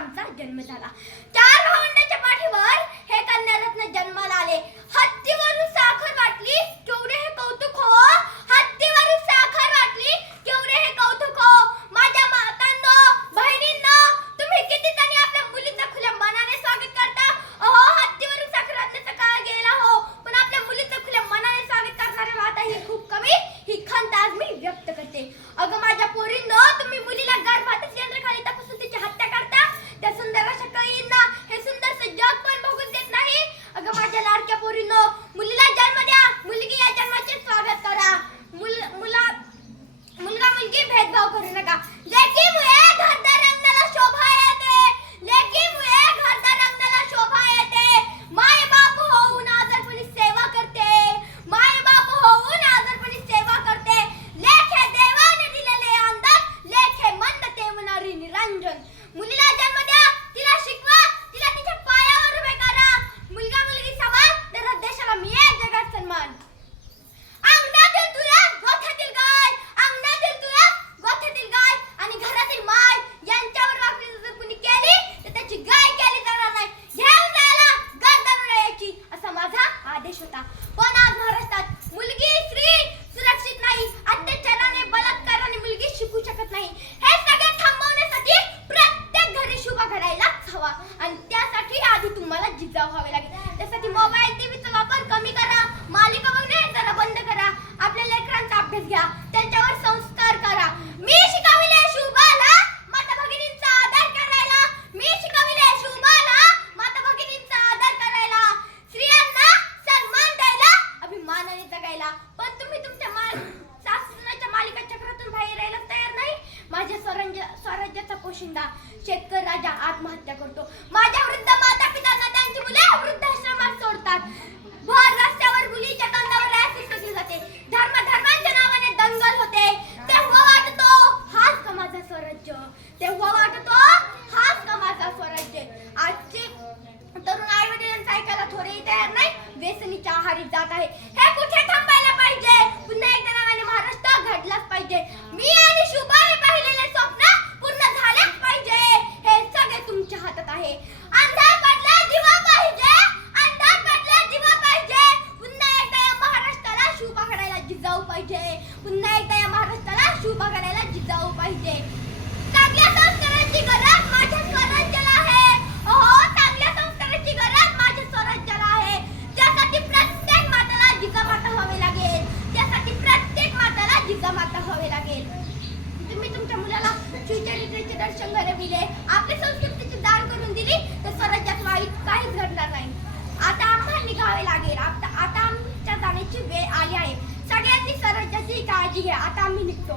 आमचा जन्म झाला. 4 भावंडाच्या पाठीवर हे कन्यारत्न जन्माला आले. हत्तीवरून साखर वाटली केवढे हे कौतुक हो. हत्तीवरून साखर वाटली केवढे हे कौतुक हो. माझ्या मातांनो, बहिणींनो, तुम्ही किती जणी आपल्या मुलीचं खुल्या मनाने स्वागत करता. अहो, हत्तीवरून साखर वाटण्याचा काळ गेला हो, पण आपल्या मुलीचं खुल्या मनाने स्वागत करणाऱ्या माता ही खूप कमी. ही खंत आज मी व्यक्त करते. अगं माझ्या पोरींनो, तुम्ही मुलीला गर्भातच यंत्रखाली तपासून तिची हत्या करता. त्या सुंदर अशा कळींना हे सुंदरसं जग पण बघून देत नाही. अगं माझ्या लाडक्या पोरींनो, मुलीला जन्म द्या. मुलगी या जन्माचे स्वागत करा. मुलगा मुलगी भेदभाव करू नका. लेकीमुळे घरदार रंगणाला शोभा येते. लेकीमुळे घरदार रंगणाला शोभा येते. माय बाप होऊन आजारपणी सेवा करते. माय बाप होऊन आजारपणी सेवा करते. लेखे देवाने दिलेले अंदाज, लेखे मंद ते म्हणणारी निरंजन. मुलीला जन्म द्या, तिला शिकवा, तिला तिच्या पायावर उभे करा. मुलगा मुलगी समान, तर देशाला मिळेल जगात सन्मान. अंगणातील तुळस, गोठ्यातील गाय, अंगणातील तुळस, गोठ्यातील गाय आणि घरातील माय यांच्यावर वागणी जर कुणी केली तर त्याची गाय केली जाणार नाही. घेऊन जायला गर्दन यायची असा माझा आदेश होता. पण आज महाराष्ट्रात मुलगी स्त्री सुरक्षित नाही. अत्याचाराने, बलात्काराने मुलगी शिकू शकत नाही. हे सगळे थांबवण्यासाठी प्रत्येक घरी शुभ घडायलाच हवा आणि त्यासाठी आधी तुम्हाला जिजाऊ व्हावे लागेल. त्यासाठी मोबाईल टीव्हीचा वापर कमी करा. मालिका बघणे जरा बंद करा. आपल्या लेकरांचा अभ्यास घ्या, त्यांच्यावर संस्कार करा. मी शिकविले शुभाला माता भगिनींचा आदर करायला. मी शिकविले शुभाला माता भगिनींचा आदर करायला. स्त्रियांना सन्मान द्यायला, अभिमानाने जगायला. पण तुम्ही तुमच्या सासरच्या मालिका चक्रातून बाहेर यायला तयार नाही. माझ्या स्वराज्याचा पोशिंदा शेतकरी राजा आत्महत्या करतो. माझ्या वृद्ध माता पितांना त्यांची मुले वृद्धाश्रमात सोडतात. भर रस्त्यावर मुलीच्या तोंडावर ऍसिड फेकले जाते. धर्मांच्या नावाने दंगल होते. तेव्हा वाटतो हाच का माझा स्वराज्य. तेव्हा वाटतो हाच का माझा स्वराज्य. आजचे तरुण आई वडिलांचं ऐकायला थोडेही तयार नाही. व्यसनीच्या आहारी जात आहे. हे कुठे थांबायला पाहिजे. पुन्हा एकदा नव्याने महाराष्ट्र घडलाच पाहिजे. मी आणि शुभाने पाहिलेले स्वप्न पूर्ण झालेच पाहिजे. हे सगळे तुमच्या हातात आहे. अंधार पडला दिवा पाहिजे. अंधार पडला दिवा पाहिजे. पुन्हा एकदा या महाराष्ट्राला शुभ घडायला जिजाऊ पाहिजे. पुन्हा एकदा या महाराष्ट्राला शुभ घडायला जिजाऊ पाहिजे. चांगल्या संस्कारांची गरज माझ्या स्वराज्याला आहे. अहो, चांगल्या संस्कारांची गरज माझ्या स्वराज्याला आहे. त्यासाठी प्रत्येक माताला जिजामाता व्हावे लागेल. त्यासाठी प्रत्येक माताला जिजामाता व्हावे लागेल. तुम्ही तुमच्या मुलाला शिवचरित्राचे दर्शन घडविले, आपल्या संस्कृतीची दान करून दिली तर स्वराज्यात वाईट काहीच घडणार नाही. आता आम्हाला निघावे लागेल. आता आमच्या जाण्याची वेळ आली आहे. सगळ्यांनी स्वराज्याची काळजी घ्या. आता आम्ही निघतो.